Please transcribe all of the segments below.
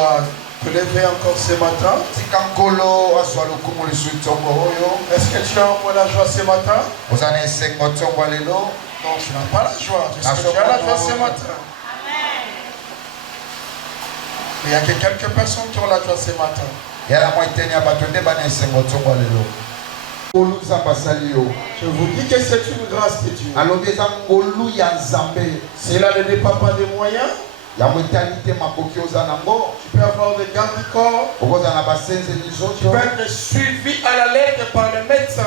soit levé encore ce matin. Est-ce que tu as au moins la joie ce matin? Non, tu n'as pas la joie. Est-ce que tu as la joie ce matin? Mais il y a que quelques personnes qui ont la joie ce matin. Je vous dis que c'est une grâce de Dieu. S'il ne dépend pas des moyens, tu peux avoir des gardes du corps. Tu peux être suivi à la lettre par le médecin.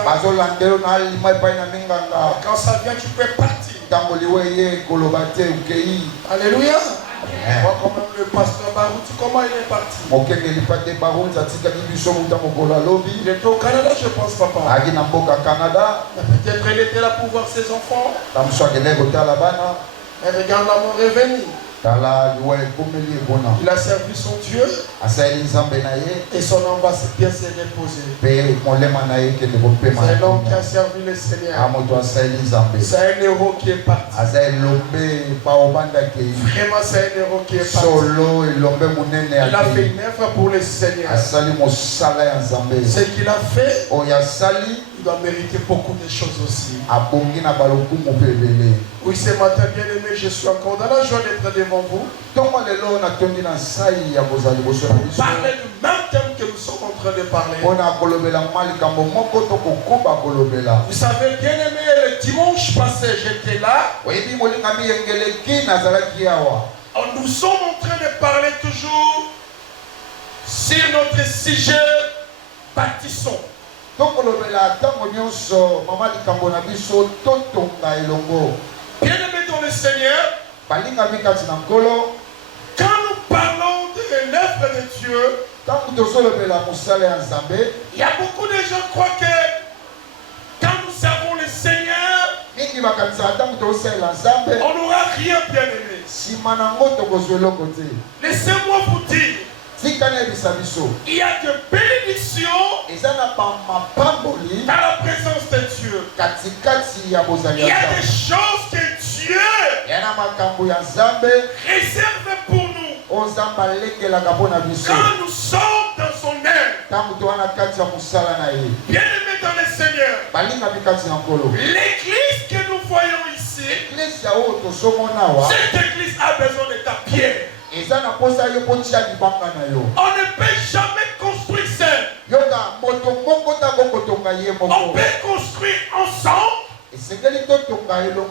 Quand ça vient, tu peux partir. Alléluia. Moi, quand même, le pasteur Barout, comment il est parti? Il était au Canada, je pense, papa. Peut-être il était là pour voir ses enfants. Mais regarde l'amour est venu. Il a servi son Dieu et son âme va bien se reposer. C'est l'homme qui a servi le Seigneur. C'est un héros qui est parti. Vraiment, c'est un héros qui est parti. Il a fait une œuvre pour le Seigneur. Ce qu'il a fait, il doit mériter beaucoup de choses aussi. Oui, ce matin, bien aimé, je suis encore dans la joie d'être devant vous. Parler du même thème que nous sommes en train de parler. Vous savez, bien aimé, le dimanche passé, j'étais là. Nous sommes en train de parler toujours sur notre sujet bâtissons. Bien aimé dans le Seigneur, quand nous parlons de l'œuvre de Dieu, il y a beaucoup de gens qui croient que quand nous servons le Seigneur, on n'aura rien, bien aimé. Laissez-moi vous dire, il y a des bénédictions dans la présence de Dieu. Il y a des choses que Dieu réserve pour nous. Quand nous sommes dans son œuvre, bien aimé dans le Seigneur, l'église que nous voyons ici, cette église a besoin de ta pierre. On ne peut jamais construire seul. On peut construire ensemble. Et on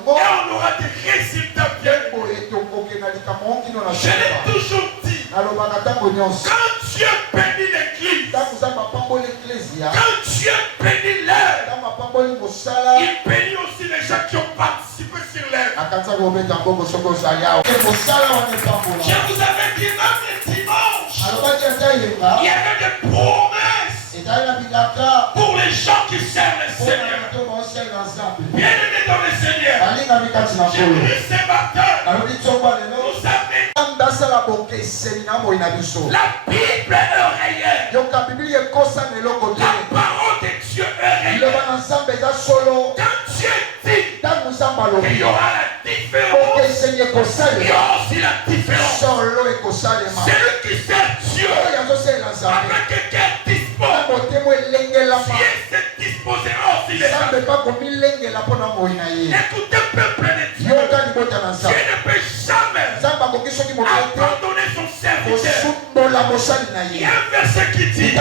aura des résultats bien. Je l'ai toujours dit. Quand Dieu bénit l'église, quand Dieu bénit l'œuvre, il bénit aussi les gens qui ont participé sur l'œuvre. Je vous avais dit même le dimanche, il y avait des promesses pour les gens qui servent le Seigneur. Bien aimés dans le Seigneur, j'ai pris ce matin, vous savez, la Bible est oreillère. La parole de Dieu est oreillère. Quand Dieu dit, il y aura la différence. Il y aura aussi la différence. Celui qui sert Dieu avec un cœur disposé, Dieu se disposera aussi les gens. Écoutez, peuple de Dieu, Dieu ne peut jamais abandonner son serviteur. Il y a un verset qui dit, mon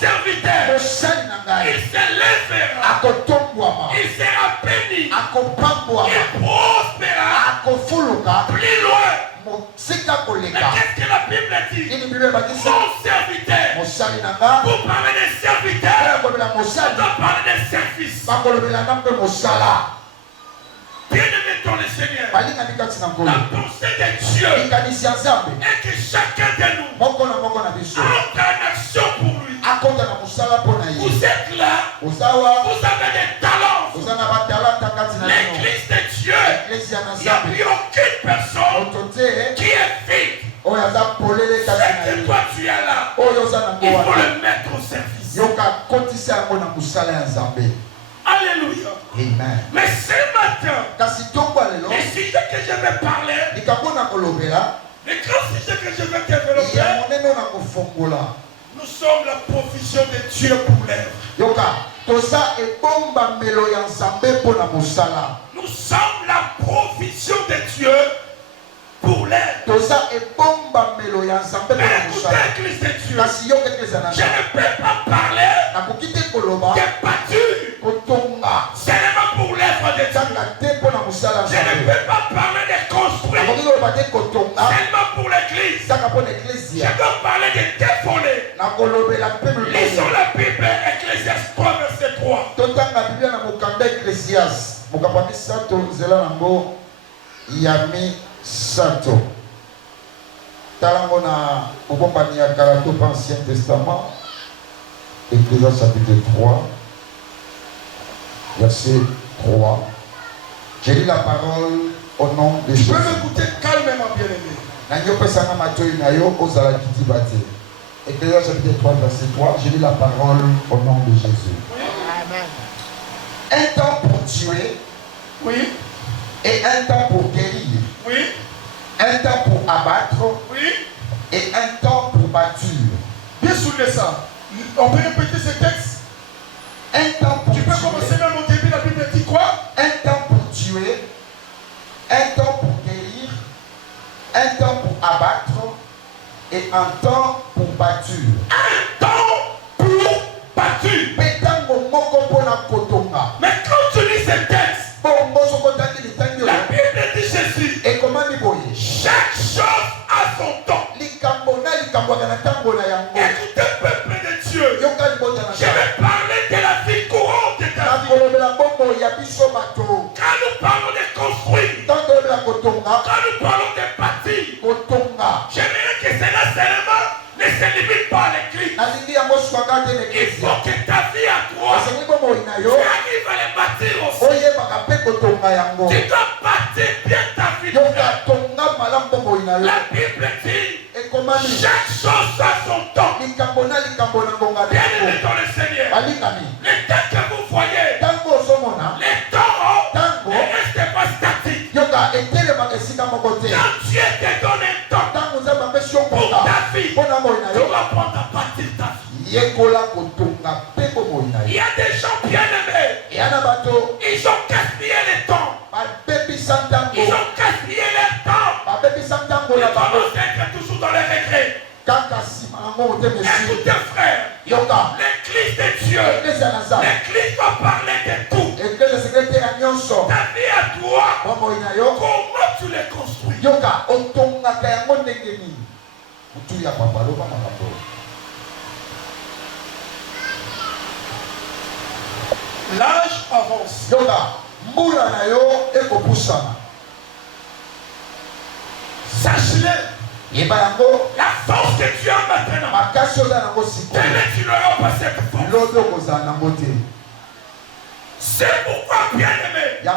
serviteur, il se lèvera, il sera béni, il prospérera plus loin. Mais qu'est-ce que la Bible dit? Mon serviteur. Vous parlez des serviteurs, on doit parler des services. Bien aimé dans le Seigneur, la pensée de Dieu est que chacun de nous entre en action pour lui. Vous êtes là, vous avez des talents. L'église de Dieu, il n'y a plus aucune personne qui est vide. C'est que toi tu es là, il faut le mettre au service. Alléluia. Amen. Mais ce matin, le sujet que je vais parler, le grand sujet que je vais développer, Nous sommes la provision de Dieu pour l'œuvre. Nous sommes la provision de Dieu pour l'œuvre. Mais écoutez, Église de Dieu, je ne peux pas parler de pâture seulement pour l'œuvre de Dieu. Je ne peux pas parler de construire seulement pour l'église. Je dois parler de dévoler. Lisons la Bible, Ecclésiaste 3, verset 3. Talangona Obombani Karato Ancien Testament, Ecclésiaste chapitre 3, verset 3. J'ai lu la parole au nom de Jésus. Je peux m'écouter calmement, bien-aimé. Ecclésiaste chapitre 3, verset 3. J'ai lu la parole au nom de Jésus. Amen. Un temps pour tuer. Oui. Et un temps pour guérir. Oui. Un temps pour abattre. Oui. Et un temps pour bâtir. Bien soulevé ça. On peut répéter ce texte. Un temps pour tuer. Tu peux commencer même au début, la Bible dit quoi? Un temps pour tuer. Un temps pour guérir. Un temps pour abattre. Et un temps pour bâtir. Un temps pour bâtir. Mais quand tu lis ce texte, la Bible dit ceci. Et comment chaque chose a son temps. Écoutez, peuple de Dieu, je vais parler de la vie courante de ta vie. Quand nous parlons de construire, quand nous parlons de bâtir, j'aimerais que cela seulement ne se limite pas à l'église. Il faut que ta vie à toi, tu arrives à les bâtir aussi. Tu dois bâtir bien ta vie. La Bible dit chaque chose a son temps. Bien-aimé dans le Seigneur, le temps que vous voyez, le temps ne reste pas statique. Quand Dieu te donne un temps pour ta vie, tu dois prendre à partir de ta vie. Il y a des gens bien-aimés, ils ont gaspillé le temps. Ils ont gaspillé leur temps. Ils vont être toujours dans les regrets. Écoutez frère, l'église de Dieu, l'église va parler de tout. Ta vie à toi, comment tu les construis? L'âge avance. Sache-le. La force que tu as maintenant, tu n'auras pas cette force. C'est pourquoi, bien-aimé, il y a un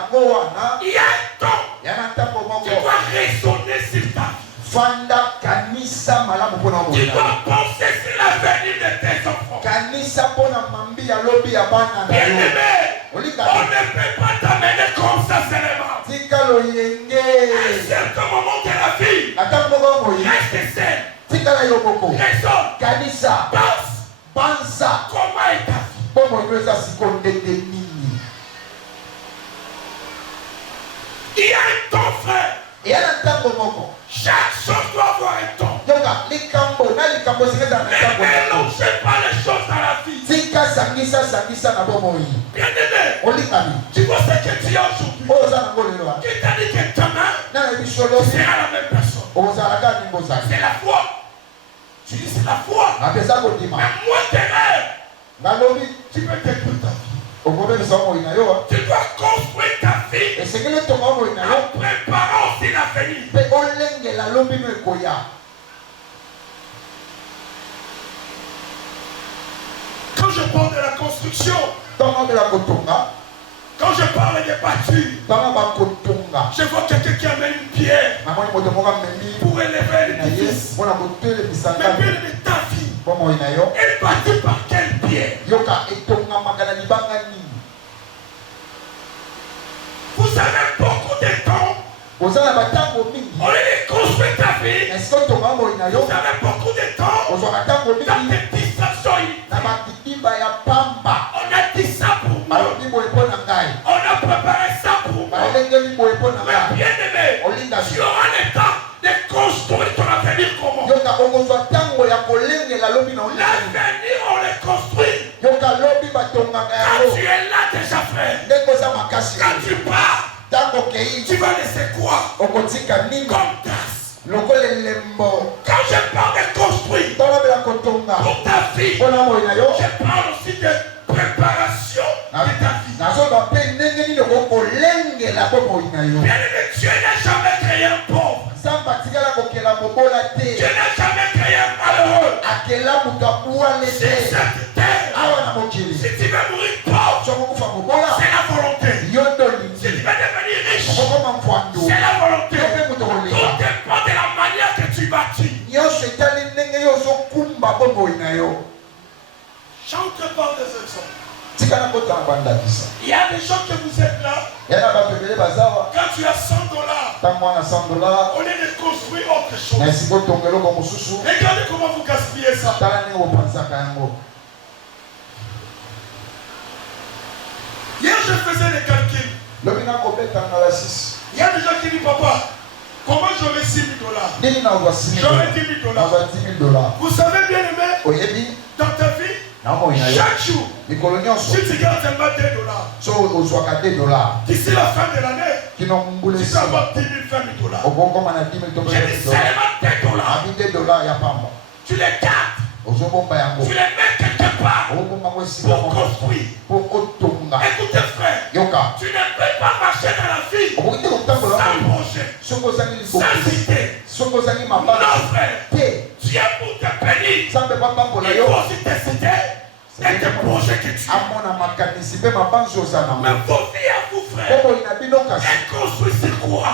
temps, tu dois raisonner sur ta vie. Tu dois penser sur l'avenir de tes enfants. Bien-aimé, on ne peut pas t'amener comme ça seulement. À un certain moment de la vie, reste seul. Raisonne. Pense. Comment est ta vie? Il y a un temps, frère. Chaque chose doit avoir un temps. Ne mélangez pas les choses dans la vie. Bien-aimé, tu vois ce que tu as aujourd'hui. Qui t'a dit que demain, tu seras la même personne. C'est la foi. Tu dis c'est la foi. Mais moi, tes rêves, tu peux détruire ta vie. Tu dois construire ta vie en préparant aussi l'avenir. Quand je parle de la construction, quand je parle des bâtures, je vois quelqu'un qui amène une pierre pour élever l'édifice. Mais bien de ta vie, elle bâtit par quelle pierre? Vous avez beaucoup de temps. On lui construit ta vie. Vous avez beaucoup de temps. dans tes distractions inutiles. On a dit ça pour moi. On a préparé ça pour moi. Mais bien aimé, tu auras le temps de construire ton avenir comment? L'avenir, on le construit. Quand tu es là déjà, frère, quand tu pars, tu vas laisser quoi comme trace? Quand je parle de construire pour ta vie, je parle aussi de préparation de ta vie. Bien aimé, Dieu n'a jamais créé un pauvre. Dieu n'a jamais créé un malheureux. C'est cette terre. Si tu veux mourir pauvre, c'est la volonté. Si tu veux devenir riche, c'est la volonté. Tout dépend de la manière que tu bâtis. Chante par des exemples. Il y a des gens que vous êtes là. Quand tu as $100, au lieu de construire autre chose, regardez comment vous gaspillez ça. Hier, je faisais les calculs. Il y a des gens qui disent, papa, comment j'aurai $6 000? J'aurai $10 000. Vous savez bien aimé, dans ta vie, chaque jour, si tu gardes seulement $2, d'ici la fin de l'année, tu vas avoir $10 000, $20 000. J'ai dit seulement $2. Tu les gardes. Tu les mets quelque part pour construire. Écoutez frère, tu ne peux pas marcher dans la vie sans projet, sans idée. Non frère, Dieu pour te bénir, il faut aussi te citer et te projet que tu as. Mais vos vies à vous frère, est construit sur quoi?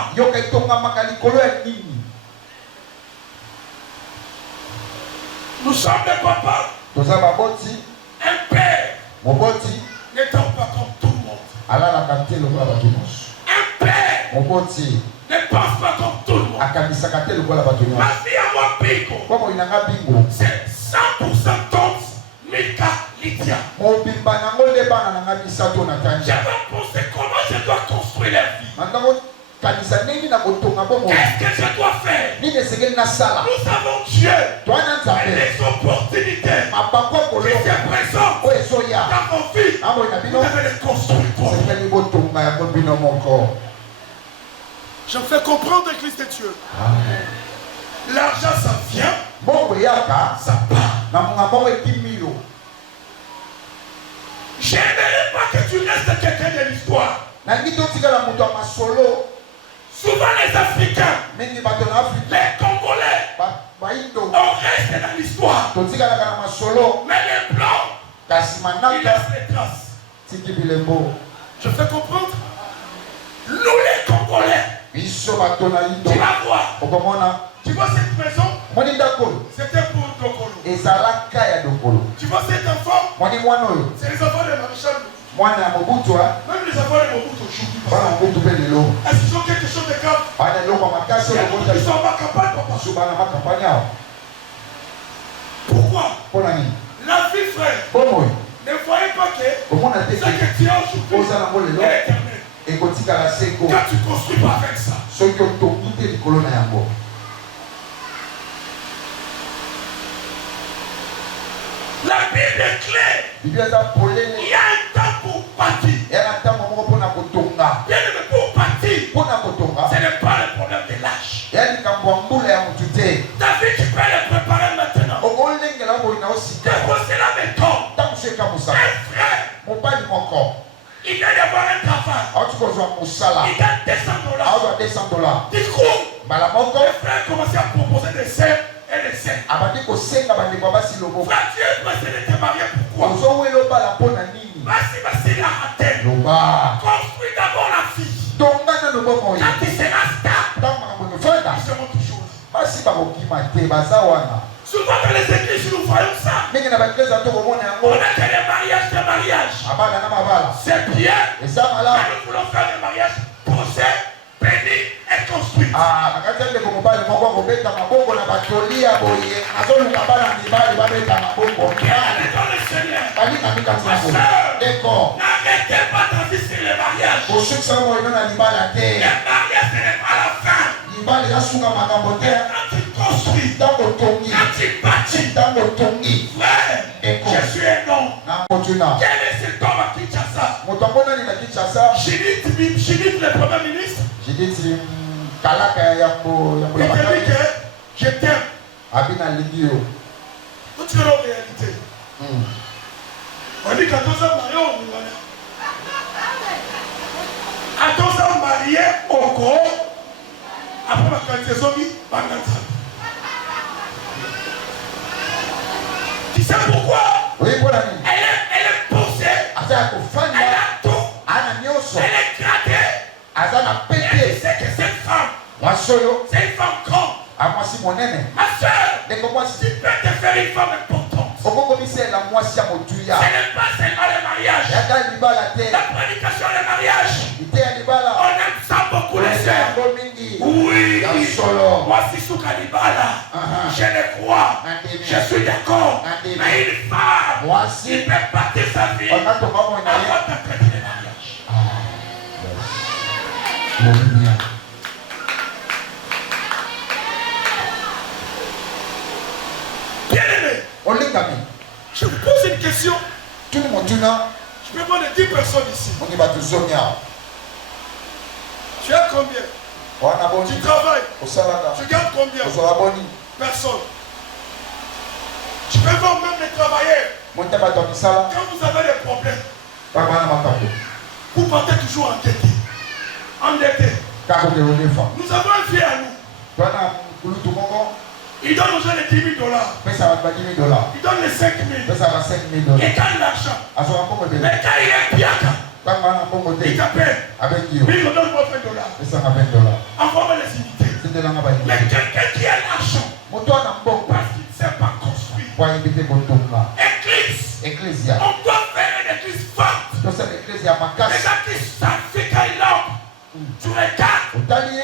Nous sommes des papas. Un père n'étant pas comme tout le monde. Un père ne pense pas comme tout le monde. Ma fille à moi, Bingo, c'est 100% Toms, Mika, Lydia. Je vais penser comment je dois construire la vie. Qu'est-ce que je dois faire? Nous avons Dieu et les opportunités qui se présentent dans mon vie. Vous devez les construire pour moi. Je me fais comprendre Christ de Dieu. L'argent ça vient, ça part. J'aimerais pas que tu restes quelqu'un de l'histoire. Souvent les Africains, les Congolais, on reste dans l'histoire. Mais les Blancs, ils laissent les traces. Je fais comprendre. Nous les Congolais, tu vas voir. Tu vois cette maison, c'était pour Dokolo. Tu vois cet enfant, c'est les enfants de Maréchal. Même les enfants de Mobutu aujourd'hui. Est-ce qu'ils ont quelque chose de grave? Ils sont en ma campagne, papa. Pourquoi? La vie, frère, ne voyez pas que ce que tu as aujourd'hui est éternel. Quand tu construis pas avec ça, la Bible est claire. Il y a un temps pour bâtir. Bien aimé, pour bâtir, ce n'est pas le problème de l'âge. David, tu peux le préparer maintenant. Déposer la méthode. Un frère, il vient d'avoir un travail. Il gagne $200. Du coup, le frère commence à proposer des serres et des serres. Frère, Dieu peut se te marier pourquoi? Vas-y, la raté. Construis d'abord la fille. Quand tu seras stable, ils seront toujours là. Souvent dans les églises, nous voyons ça. On a que les mariages, c'est bien. Mais nous voulons faire des mariages posés, bénis et construits. street. Ah, nakati ndeko mobali moko kobeta maboko na batolia boye. Azoluka bana mibali babeta maboko. Bien dans le Seigneur. Balinga mikati na boye. D'accord. N'arrêtez pas d'insister sur le mariage. Pour ceux qui sont moyens na libala te. Le mariage ce n'est pas la fin. Libala yasuka makambo te. Quand tu construis, Tango tongi. quand tu bâtis, Tango tongi. frère, je suis un homme. Na kotuna. Quel est cet homme à Kinshasa? Motambona ni na Kinshasa. Chimite, le premier ministre. J'ai dit kalaka ya po Il te dit que je t'aime. Abina ligio. Tu es en réalité. On dit qu'à 2 ans mariés, on est à 2 ans mariés, au corps. Après ma qualité, tu sais pourquoi? Oui, voilà. Elle est posée. Elle a tout. Elle est gratée. Elle sait que cette femme, c'est une femme grande. Ma soeur, tu peux te faire une femme importante. Ce n'est pas seulement le mariage. La prédication du mariage. On aime ça beaucoup les sœurs. Oui. Moi si Soukalibala, je le crois. Je suis d'accord. Mais une femme, il peut partir sa vie avant de traiter le mariage. Bien-aimé, je vous pose une question. Je peux voir les 10 personnes ici. Tu as combien? Tu travailles. Tu gagnes combien? Personne. Tu peux voir même les travailleurs. Quand vous avez des problèmes, vous partez toujours endetté. Nous avons un fier à nous. Il donne aux gens les $10,000. Il donne les 5,000. Il gagne l'argent. Mais quand il est bien, il t'appelle. Mais il donne $20. Envoie les unités. Mais quelqu'un qui a l'argent, parce qu'il ne sait pas construire. Église. On doit faire une église forte. Les gens qui savent quand il a. Tu regardes,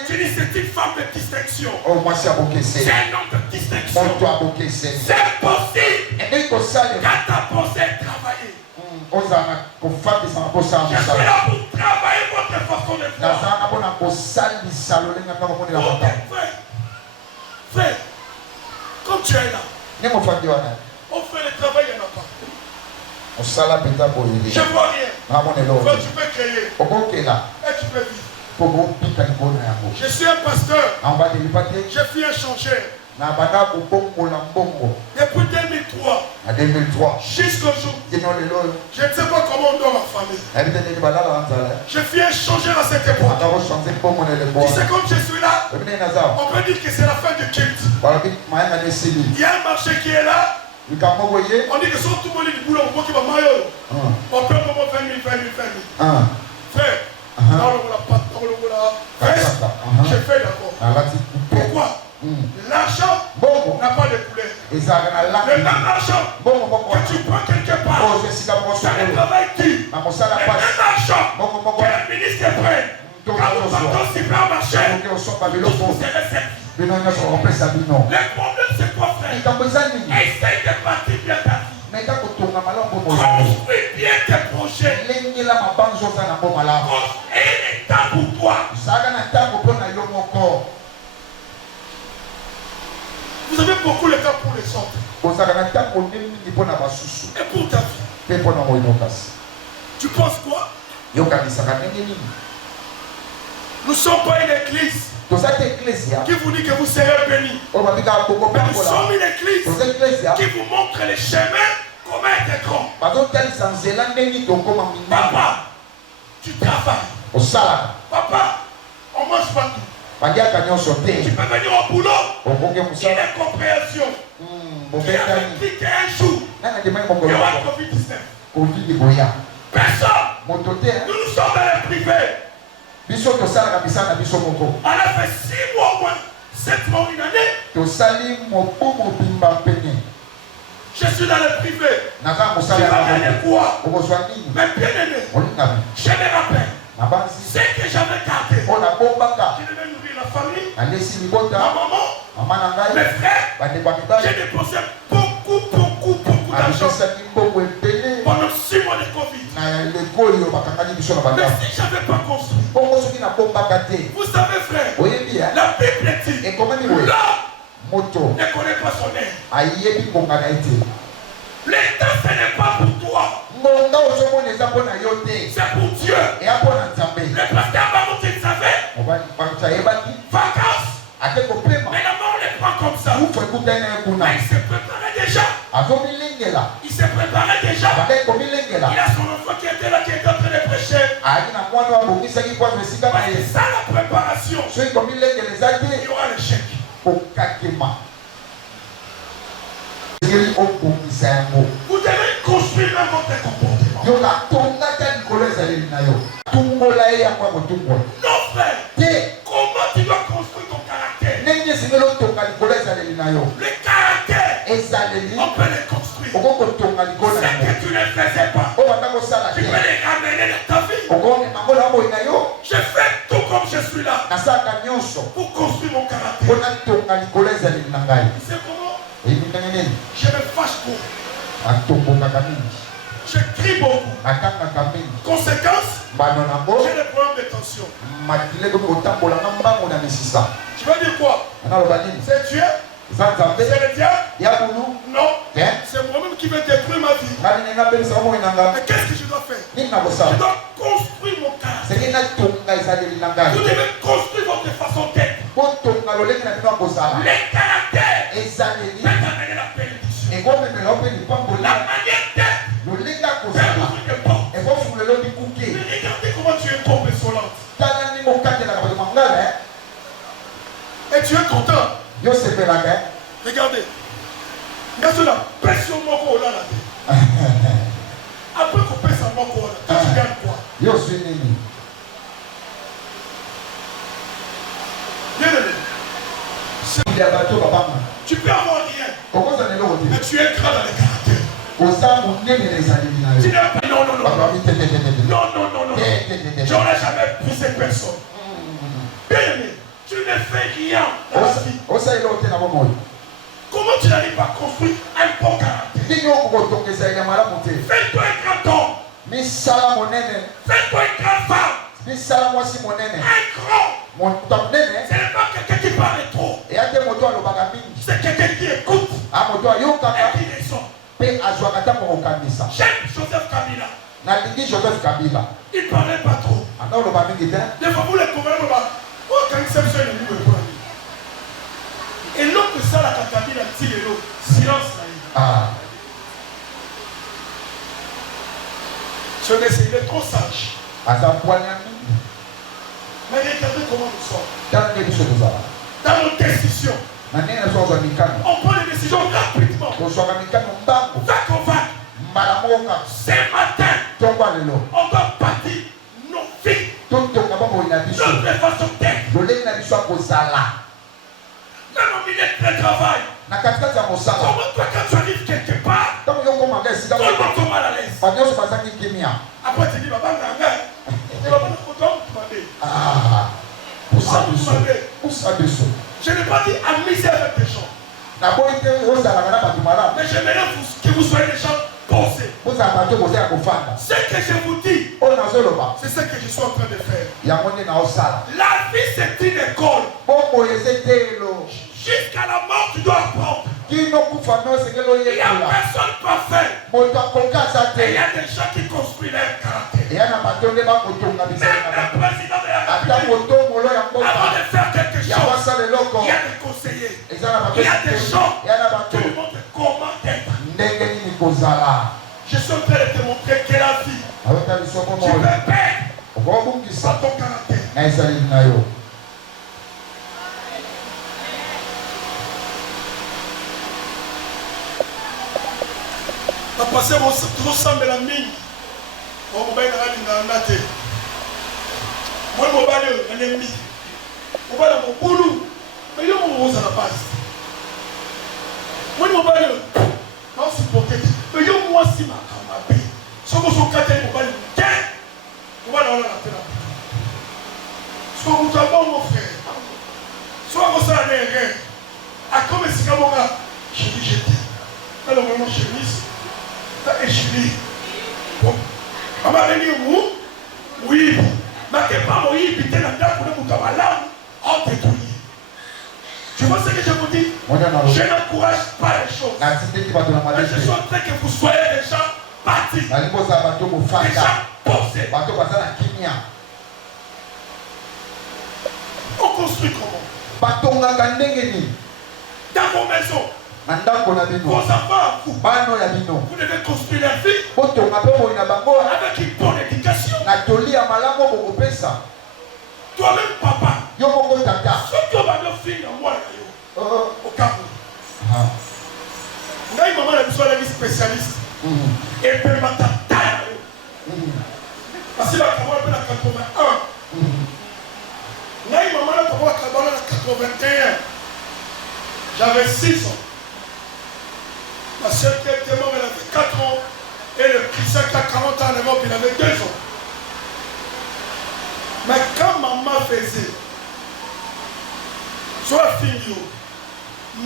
tu dis c'est une femme de distinction. C'est un homme de distinction. C'est possible. Quand tu as pensé travailler, je suis là pour travailler votre façon de voir. Frère, comme tu es là, on fait le travail, il n'y en a pas. Je vois rien. Frère, tu peux créer. Et tu peux vivre. Je suis un pasteur. Je suis un changeur. Depuis 2003 jusqu'au jour, je ne sais pas comment on doit ma famille. Je suis un changeur à cette époque. Tu sais, comme je suis là, on peut dire que c'est la fin du culte. Il y a un marché qui est là. On dit que si tout le monde est du boulot, on peut faire 20 000. Frère, je fais d'accord. Pourquoi? L'argent n'a pas de couleur. Le même argent que tu prends quelque part, ça ne travaille qui? Le même argent que le ministre prenne. Quand vous partez au supermarché, vous serez servi. Le problème c'est quoi, frère? Essaye de partir bien ta vie. Construis bien tes projets. Et il est temps pour toi. Vous avez beaucoup le temps pour les autres. Et pour ta vie. Tu penses quoi? Nous ne sommes pas une église qui vous dit que vous serez bénis. Nous sommes une église qui vous montre les chemins comment être grand. Papa, tu travailles. Papa, on mange pas tout. Tu peux venir au boulot. Il y a une compréhension. Tu as dit qu'un jour, il y aura Covid-19. Personne. Nous sommes dans le privé. On a fait 6 mois au moins, 7 mois, une année. Je suis dans le privé. Tu vas gagner quoi? Mais bien aimé, je me rappelle ce que j'avais gardé. Je devais nourrir la famille, ma maman, mes frères, j'ai dépensé beaucoup d'argent pendant 6 mois de Covid. Mais si je n'avais pas construit, vous savez frère, la Bible dit, l'homme ne connaît pas son aide. L'état ce n'est pas pour toi. C'est pour Dieu. Le pasteur Baruch il savait. Vacances. Mais la mort les prend comme ça. Mais il se préparait déjà. Il se préparait déjà. Il a son enfant qui était là, qui était en train de prêcher. C'est ça la préparation. Il y aura l'échec. Vous devez construire même votre comportement. Non frère, comment tu dois construire ton caractère? Le caractère, on peut le construire. Ce que tu ne faisais pas, tu peux les ramener dans ta vie. Je fais tout comme je suis là pour construire mon caractère. C'est comment? Je me fâche beaucoup. Je crie beaucoup. Conséquence, j'ai des problèmes de tension. Tu vas dire quoi? C'est Dieu? C'est le diable? Non. C'est moi-même qui vais détruire ma vie. Mais qu'est-ce que je dois faire? Je dois construire mon caractère. Vous devez construire votre façon d'être. Les caractères peuvent amener la bénédiction. La manière d'être peut ouvrir des portes. Mais regardez comment tu es tombé insolente. Et tu es content. Regardez. Regarde la pression moko là. Après qu'on pèse à moko là, tu gagnes quoi? Bien aimé. Tu peux avoir rien. Mais tu es grand dans les caractères. Tu n'es pas. Non. Non. J'aurais jamais poussé personne. Bien aimé, tu ne fais rien dans la vie. Comment tu n'arrives pas à construire un bon caractère? Fais-toi un grand homme. Fais-toi une grande femme. Un grand. Ce n'est pas quelqu'un qui parle trop. C'est quelqu'un qui écoute et qui raisonne. J'aime Joseph Kabila. Il parlait pas trop. Des fois, vous les comprenez pas. Quand il s'est fait le livre, et l'autre ça, la Kabila dit silence là. Il est trop sage. Mais regardez comment nous sommes. Dans nos décisions, on prend les décisions rapidement. Va qu'on va. Ce matin, on va partir nos vies. Notre façon d'être. Même au milieu de travail. Comment toi quand tu arrives quelque part, tout le monde tombe mal à l'aise. Après tu dis, papa, je n'ai pas dit amuser avec des gens. Mais j'aimerais que vous soyez des gens posés. Ce que je vous dis, c'est ce que je suis en train de faire. La vie c'est une école. Jusqu'à la mort tu dois apprendre. Il n'y a personne parfait. Et il y a des gens qui construisent leur caractère. Même le président de la République, avant de faire quelque chose, il y a des conseillers. Il y a des gens qui lui montrent comment être. Je suis en train de te montrer que la vie, tu peux perdre par ton caractère. Parce que tout semble la mine. On va dans la tête. Moi, je vais un ennemi. On va dans mon boulot. Mais il y a mon rose à la base. Moi, je vais pas supporter. Mais il y a moi si ma camarade. Si on se casse, on va le on va dans la tête. Ce que vous avez, mon frère, Alors, mon chemise, t'as échoué. Bon, maman, elle est où? Oui, mais que pas moi, il était là pour le Moutawala, en détruit. Tu vois ce que je vous dis? Je n'encourage pas les choses. Mais je suis en train que vous soyez des gens partis. Des gens posés. On construit comment? Dans vos maisons. Vos enfants, vous devez construire la vie avec une bonne éducation. Toi-même, papa, si tu vas me finir, moi, au Cameroun. On a une maman qui est spécialiste. Et puis, ma tata. Parce que la Cameroun est à 81. On a une maman qui est à 81. J'avais 6 ans. Ma soeur qui était morte, elle avait 4 ans. Et le Christian qui a 40 ans en Europe, il avait 2 ans. Mais quand maman faisait, soit fini,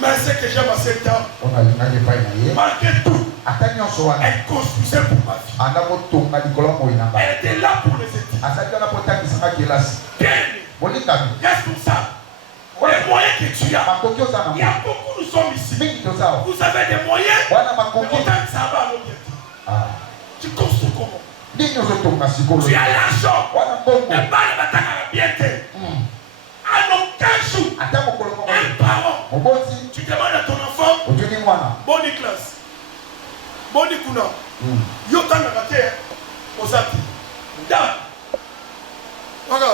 mais c'est que j'aime à cette dame. Malgré tout, elle construisait pour ma vie. Elle était là pour les études. Responsable. Les moyens que tu as. Il y a beaucoup, nous sommes ici. Vous avez des moyens. Mais autant que ça va à l'objectif. Tu construis comment? Tu as l'argent. Mais pas le matin à bien t'aider. À aucun jour. Un parent. Tu demandes à ton enfant. Bonne classe. Bonne kuna. Yotan à la terre. Aux actes. Voilà.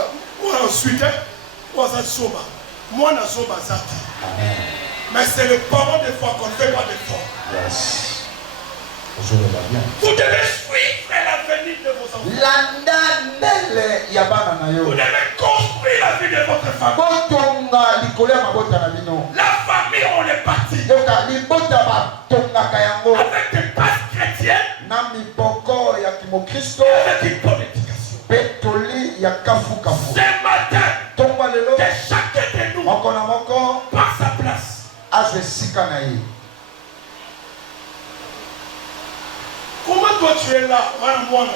Ensuite, on va s'assumer. Moi, je suis bazati. Mais c'est le parent des fois qu'on ne fait pas d'effort. Yes. Vous devez suivre l'avenir de vos enfants. Vous devez construire la vie de votre famille. La famille, on est parti. Avec des bases chrétiennes. Avec une bonne éducation. Ce matin, que chacun de nous prend sa place. Comment toi tu es là,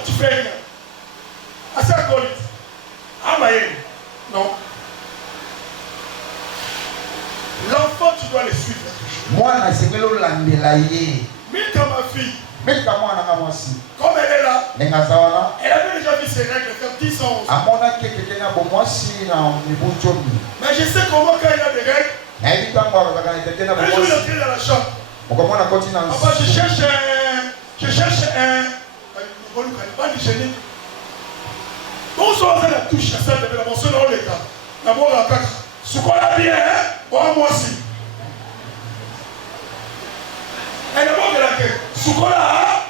tu fais rien? À ça, non. L'enfant, tu dois le suivre toujours. Moi, c'est que l'on l'a Milka, ma fille. Comme elle est là, elle avait déjà vu ses règles faire 10 ans. Mais je sais comment quand il a des règles. Un jour il est entré dans la chambre. Papa, je cherche un. Pas du génie. Bonsoir, c'est la touche. Ça de la mention dans l'état. D'abord la caca. Ce qu'on a bien, hein? Moi aussi. Et d'abord de la queue. Ce qu'on a,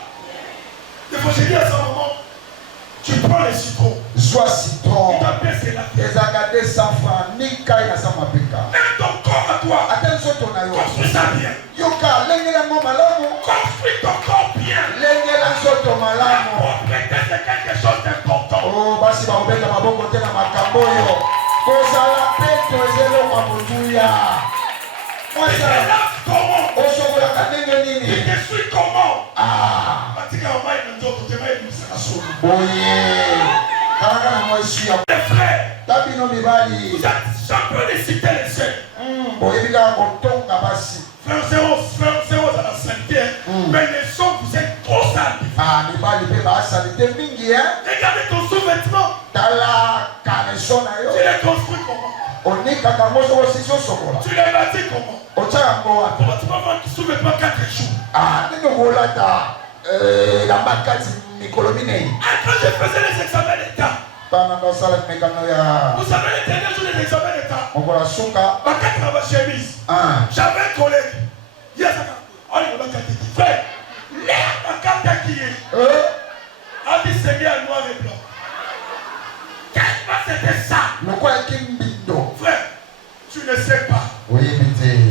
il faut que je dise à sa maman, tu prends les citrons. Soit citron. Tu t'appelles c'est la tête. Les 100 francs, ni caille à sa mapika. Même ton corps à toi. Construis ça bien. Yoka, l'engela malamu. Construis ton corps bien. L'engela soto malamu. La propriété c'est quelque chose d'important. Oh, basi ba obeka maboko te na makambo yo. Kozala peto ezelo kwa mutuya. Moi c'est là comment? Osobola kanenge nini? Tu te suis comment? Ah. Batika mama ina ndoto tema ina sakaso. Oye. Les frères, Tabino mibali. Vous êtes champion de citer les sœurs. Frère zéro dans la sainteté. Mais les sons, vous êtes trop sales. Regardez ton sous-vêtement. Tu les construis comment? Tu les bâtis comment? Comment tu peux avoir un sous-vêtement 4 jours? Quand je faisais les examens d'État, vous savez les derniers jours des examens d'État, ma carte à ma chemise, j'avais un collègue, frère, l'air ma carte qui est, a dit c'est bien noir et blanc. Qu'est-ce que c'était ça? Frère, tu ne sais pas.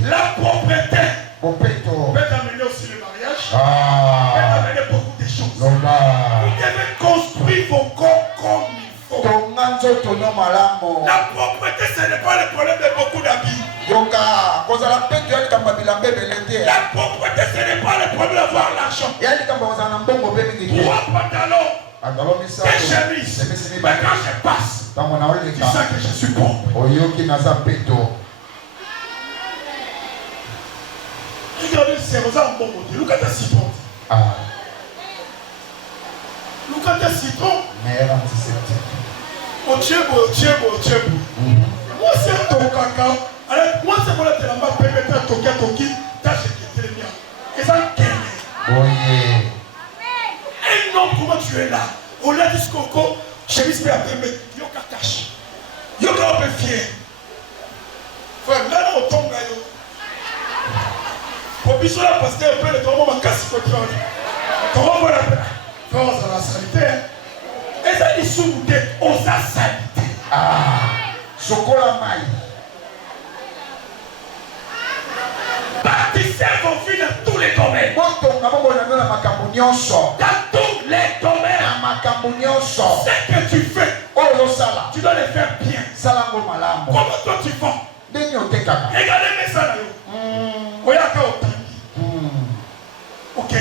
La propriété peut amener aussi le mariage, peut amener beaucoup de choses. Vous devez construire vos corps comme il faut. La propriété, ce n'est pas le problème de beaucoup d'habits. La propriété, ce n'est pas le problème d'argent. 3 pantalons. 2 chemises. Mais quand je passe, tu sais que je suis pauvre. Regardez, c'est Rosa en bon côté. Look at the citron. Look at the citron. Ochebo. Moi, c'est ton caca. Alors, moi, c'est mon atelier. Permettre Toki. Tâche qui est très bien. Et ça, un homme, comment tu es là? On l'a dit, Coco. Chemise, mais après, Yoka tâche. Yoka, on est fier. Frère, là, on tombe là. Pour biso la parce que après le temps ma casse contrôle. Comment voilà France à la santé. Et ça dit sous-goûté aux santé. Chocolat maï. Bâtissez vos vies dans tous les domaines. Dans tous les domaines. Ce que tu fais, tu dois le faire bien. Comment toi tu fais? Regardez ça là. Ok.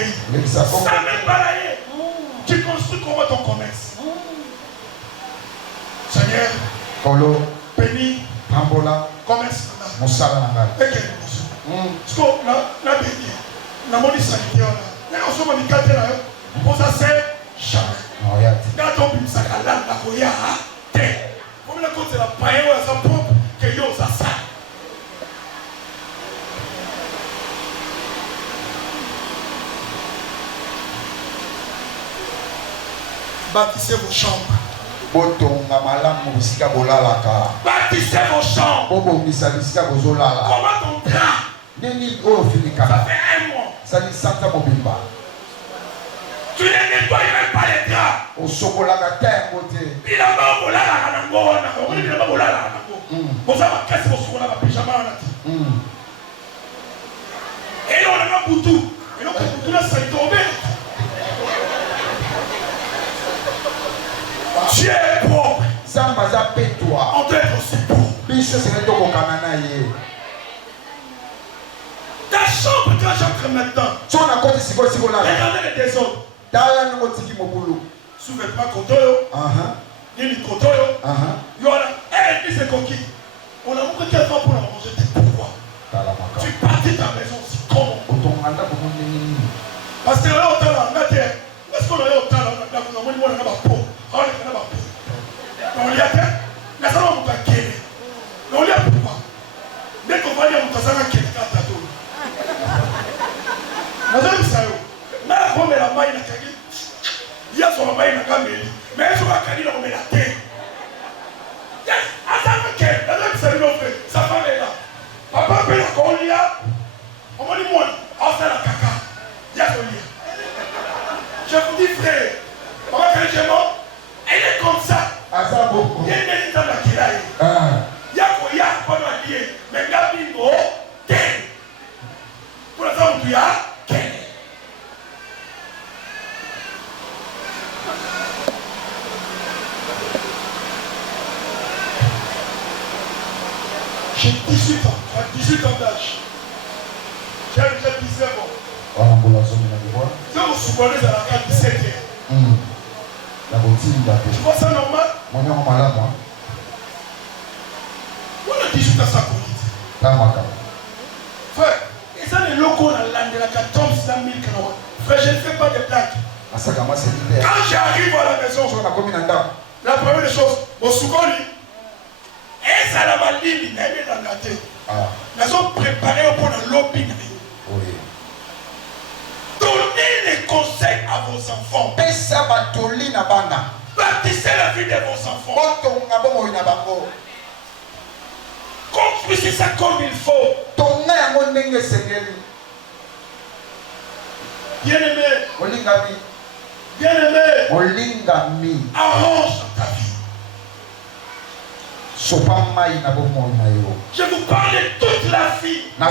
Ça même balayer. Tu construis comment ton commerce? Seigneur. Béni. Commerce. Et quel parce que la béni. La monnaie sanitaire là. Mais on se dit qu'à là. Pour ça c'est jamais. Quand on dit ça là, la koya. Comme la côte c'est la paille ou sa propre que yo ça ça. Bâtissez vos chambres. Bâtissez vos chambres. Comment ton train? Ça fait 1 mois. Tu ne nettoies même pas les draps. Il a pas volé la ranangona. Il a pas volé la ranangona. Vous avez qu'est-ce que vous avez pyjama là? Et on a un boutou. Et on a un boutou là, ça est tombé. Tu es pauvre. On doit être aussi pauvre. Ta chambre quand j'entre maintenant. Regardez les désordres. Sous-vêtements kotoyo. Nini kotoyo. Yola. Eh, dis c'est coquille. On a beaucoup de temps pour la manger. Pourquoi? Tu partis de ta maison aussi. Comment? Parce que là, on t'a là. Est-ce qu'on a eu autant là? On a pas peau. On a pas peau. On y a fait. Mais ça va vous calquer. On y a pourquoi? Dès qu'on va dire on t'a ça va calquer. Madame Sayo, na comme la maille na kagi, il y a son maille na kameli, mais elle va kagi na comme la terre. Yes, attends que Madame Sayo sa femme est là. Papa peut la colia, on va dire moi, on fait la caca, il y a colia. Je vous dis frère, papa quand je mort, elle est comme ça. Il y a une dans la kilaï. Il y a colia, pas de lier, mais Gabi go, terre. Pour la femme tu as. J'ai 18 ans, à 18 ans d'âge. J'ai déjà 19 ans. Si vous soupçonnez à la carte 17 ans. Tu vois ça normal? On a 18 ans sans politique. Frère, et ça les locaux dans la 14 000 km. Frère, je ne fais pas de blagues. Quand j'arrive à la maison, la première des choses, au Soukoli, et ça la maline, n'a pas gâté. Nous avons préparé pour le lobby. Donnez les conseils à vos enfants. Bâtissez la vie de vos enfants. Construisez ça comme il faut. Bien-aimé. Bien-aimé. Arrange ta vie. Je vous parle de toute la vie. La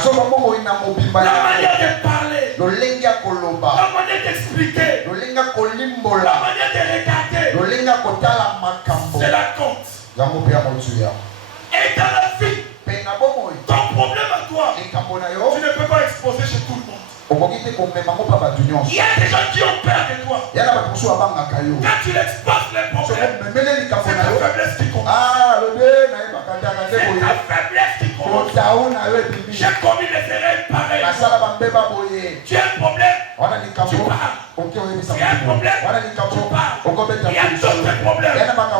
manière de parler. La manière d'expliquer. La manière de regarder. C'est la compte. Et dans la vie, ton problème à toi, tu ne peux pas exposer chez tout le monde. Il y a des gens qui ont peur de toi. Quand tu l'exposes les problèmes, c'est ta faiblesse qui commence. C'est ta faiblesse qui commence. J'ai commis des erreurs pareilles. Tu as un problème, tu parles. Tu as un problème, tu parles. Il y a d'autres problèmes.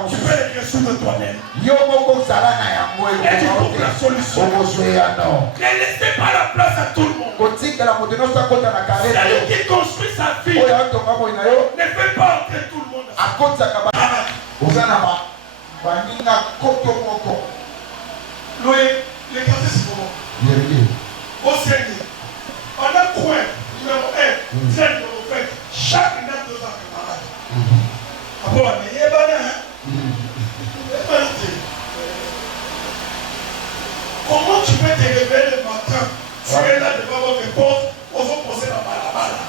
Tu peux les résoudre toi-même. Et tu trouves la solution. Ne laissez pas la place à tout le monde. Celui qui construit sa vie ne fait pas entrer tout le monde. Louis, les quartiers c'est comment? Au Seigneur, pendant coin, numéro 1, c'est numéro 20, chaque net de sa camarade. Après, il y a comment tu peux te réveiller le matin? Tu es là devant votre porte, on va poser la balabala.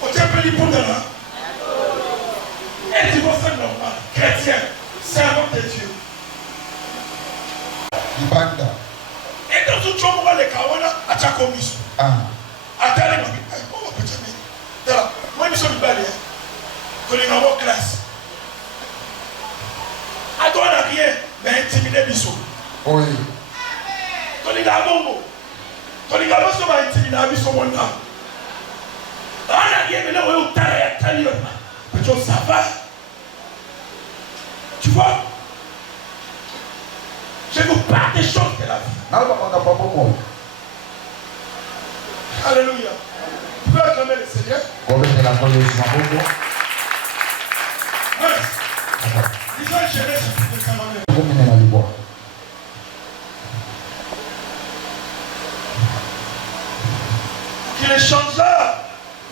On t'a appelé pour de là. Et tu vois ça normal, chrétien, servant de Dieu. Et dans tout le monde, on va les kawana à ta commission. Attendez, moi, moi, je suis une balle. Je suis en classe. À toi, on n'a rien, mais intimider Bissot. Oui. Tu es là, bon. Tu es là, bon, tu vas intimider Bissot, mon gars. On n'a rien, mais là, on est au terrain. Mais ça va. Tu vois? Je vous parle des choses de la vie. Alléluia. Tu peux acclamer le Seigneur? Disons Genèse chapitre 49. Qu'il échangea,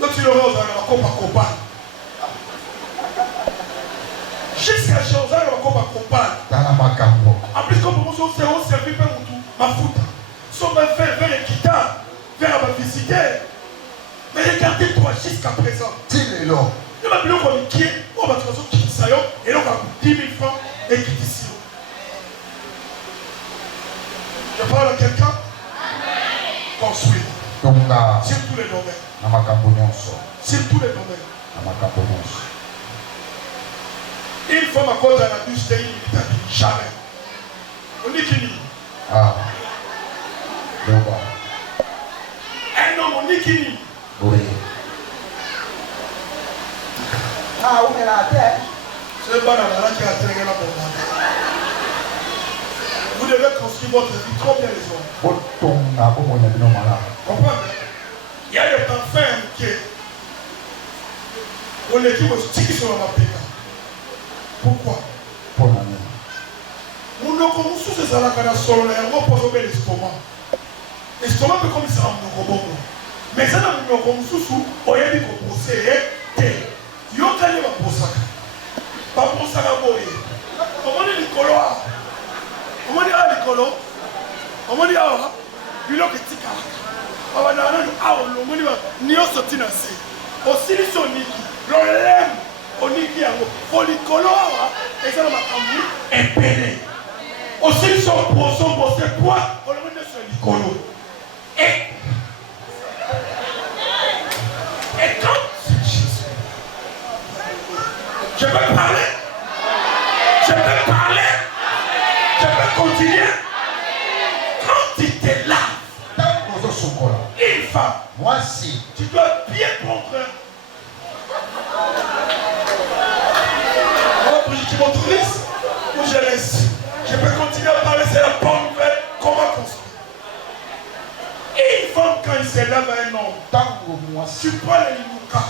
là tu l'aurais aux copa. Jusqu'à changer le copa. En plus, comme nous sommes servis par ma foute, nous sommes vers l'équitable, vers la visiter. Mais regardez-toi jusqu'à présent. Nous avons qui est, on va trouver qui ça et on va 10 000 francs et qui ici. Je parle à quelqu'un. Construire. Sur tous les domaines. Sur tous les domaines. Une femme à cause d'un abus, c'est une jamais. On dit qu'il dit. Un homme, on dit qu'il dit. Oui. On est là à terre. C'est le banana qui a traîné la bombe. Vous devez construire votre vie trop bien les hommes. Comprenez? Il y a des parfums qui on est qui vont sticker sur la mapéka. Pourquoi? Nous ne commençons ces alakana solo là, on pose au bel estomac. L'estomac peut comme ça en bongo. Mais ça n'a pas comme sous, on y a dit qu'on possède. Yo kanye ba posaka. Ba posaka boye. Omoni likolo. Omoni a likolo. Omoni awa. Biloko etikala. Baba na nanu awa omoni ba niyo sotina se. Osili soniki. Lolem. Oniki yango. Folikolo awa. Eza na makambu epele. Osili son poso bose toi. Olomoni so likolo. Et quand je peux parler, je peux parler, je peux continuer. Quand tu te laves, une femme, moi si tu dois bien prendre. Tu m'autorises ou je laisse? Je peux continuer à parler, c'est la bonne nouvelle. Comment construire? Une femme, quand il se lave à un homme, tu prends les limoukas.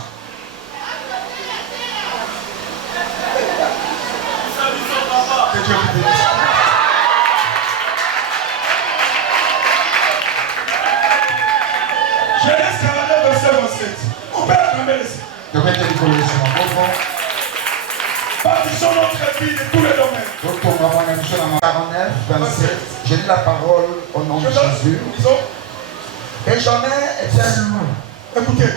Que Dieu vous bénisse. Genèse 49, verset 27. On peut acclamer le Seigneur. Bâtissons notre vie de tous les domaines. 49, 27. Je lis la parole au nom de Jésus. Benjamin est un loup. Écoutez,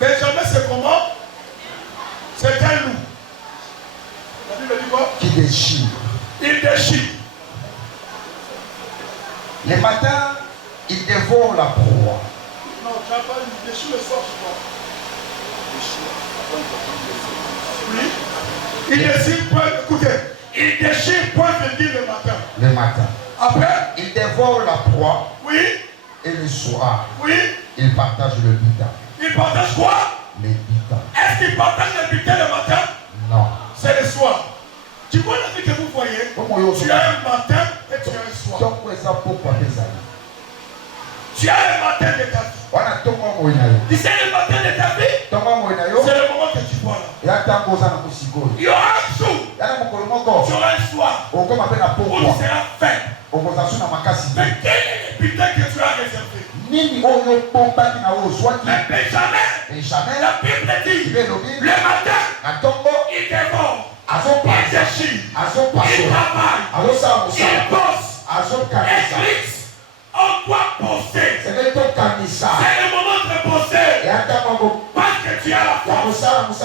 Benjamin c'est comment? C'est un loup. La Bible dit quoi? Qui déchire. Il déchire. Les matins, il dévore la proie. il déchire le soir, je crois. Oui. Il déchire point, écoutez, il déchire point de dire le matin. Le matin. Après, il dévore la proie. Oui. Et le soir, oui. Il partage le butin. Il partage quoi? Les butins. Est-ce qu'il partage le butin le matin? Non. C'est le soir. Tu vois la vie que vous voyez? Tu as un matin et tu as un soir. Tu as un matin de ta vie. Tu sais le matin de ta vie? C'est le moment que tu vois là. Il y aura un jour. Tu auras un soir. Où tu seras faible. Mais quel est le butin que tu as réservé? Mais Benjamin, la Bible dit, le matin, il dévore, il déchire, il travaille, il bosse. Église, on doit bosser. C'est le moment de bosser. Parce que tu as la force. Parce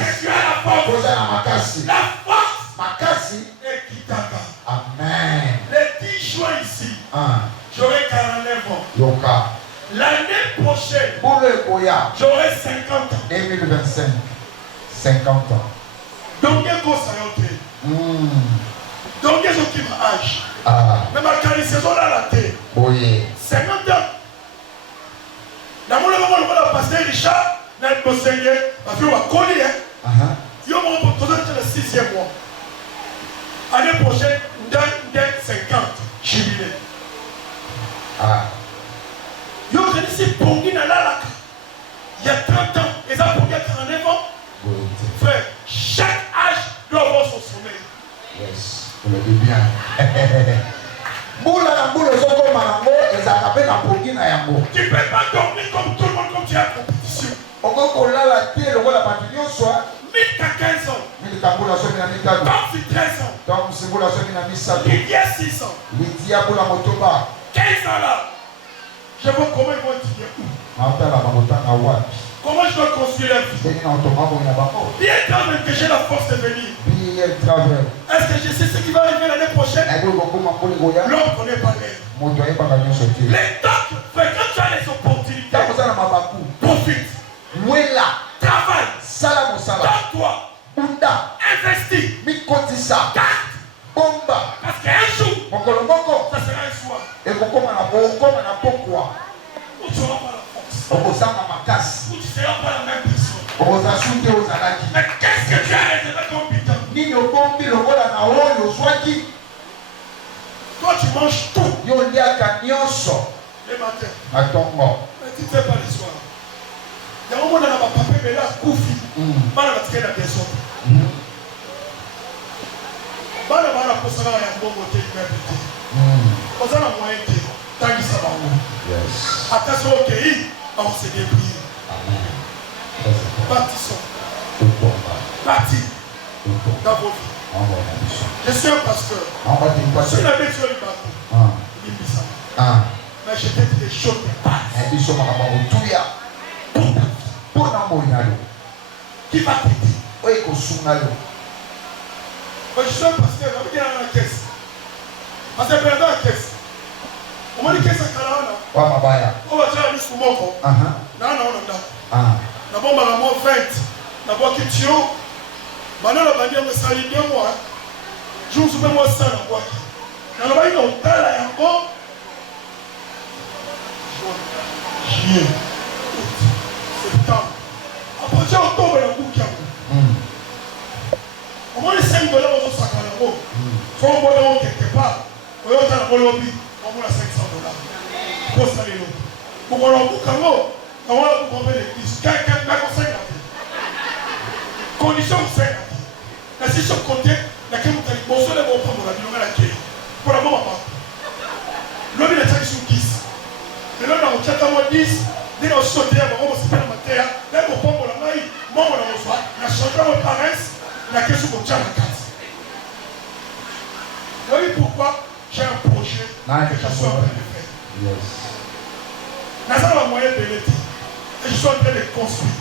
que tu as la force. La force est Kitaka. Amen. Le 10 juin ici, j'aurai 49 ans. L'année prochaine, j'aurai 50 ans. 2025, 50 ans. Donc, il y a quoi ça y est? Donc, il y a qui m'âge. Mais ma carrière, c'est là la terre. 50 ans. Dans mon moment, le pasteur Richard, dans le conseiller, parce que je vais coller. Il y a mon proposé le 6e mois. L'année prochaine, dans 50 jubilé. Yo, je dis, Pongi n'a la il y a 30 ans, et ça Pongi a 39 ans. Frère, chaque âge doit avoir son sommeil. Yes, vous le dites bien. Boula na boule soko marango, et ça appelle la Pongi na yango. Tu ne peux pas dormir comme tout le monde, comme tu es en compétition. On va coller la tête, le roi la patinion soit. 15 ans. Tom c'est 13 ans. Tom c'est pour la semaine à Missa. Lydia 6 ans. Lydia pour la motoba. 15 ans là. Je vois comment ils vont étudier. Comment je dois construire la vie? Bien quand même que j'ai la force de venir. Est-ce que je sais ce qui va arriver l'année prochaine? L'homme connaît pas l'air. Les temps, quand tu as les opportunités, profite. Travaille. Donne-toi. Investis. Parce qu'un jour, ça sera un soir. Où tu n'auras pas la force. Où tu ne seras pas la même personne. Mais qu'est-ce que tu as réservé comme putain? Toi tu manges tout. Les matins. Mais tu ne fais pas les soirs. Il y a un moment où on a papa mais là, Koufi. Mal à la descente. Bana bana posana ya mbongo te imepete. Posana moyete tangisa bango. Yes. Attention au pays, on se débrouille. Amen. Bâtissons. Bâti. Dans vos vies. Je suis un pasteur. Je suis la bête sur le bateau. Mais je t'ai dit des choses de base. Qui va t'aider? Je suis un pasteur, on va dire dans la caisse. Parce que dans la caisse, on m'a dit caisse à Kalana. On va dire à l'Issoumoko. Non, d'abord, ma maman 20. D'abord, Kitio. Maintenant, la bannière me salit bien moi. Je me souviens moi ça dans la boîte. Dans la bannière, on t'a là encore. Juillet. Septembre. Après, j'ai octobre dans le bouquin. Au moins les 5 dollars au sac à la roue. Soit on voit quelque part, on va dans le lobby, on voit 500 dollars. Pour ça, les lots. Pour qu'on l'en boucle en haut, on va pour combien d'églises. Quelqu'un n'a qu'un 5 à condition 5 à la si je comptais, la queue vous allez bonsoir les bons pour la vie, on a la queue. Pour la bonne maman. L'homme il a tiré sur 10. Et là, on a tiré à 10. Dès qu'on saute, on va se faire la matière. Là, on prend pour la maille, moi, on la reçoit. La change de paresse. La question qu'on tient la carte. Vous voyez pourquoi j'ai un projet que je suis en train de faire. Nous avons un moyen de l'été. Et je suis en train de construire.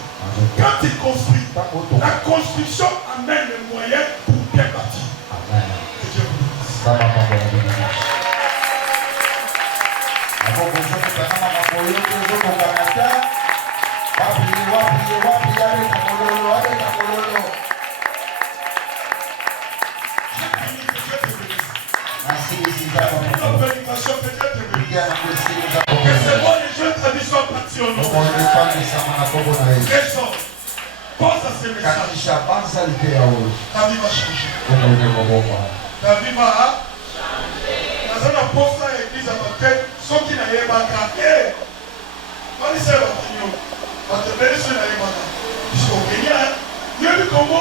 Quand tu construis, la construction amène les moyens pour bien bâtir. Que Dieu vous bénisse. c'est bon, les jeunes traditions partis au nom. Raison. Pense à ces messages. Ta vie va changer. Ta vie va changer. Dans un apôtre à l'église à ma tête, ceux qui n'avaient pas craqué. Quand ils savent, on te met sur la Yémana. Ils sont gagnants. Dieu du Congo,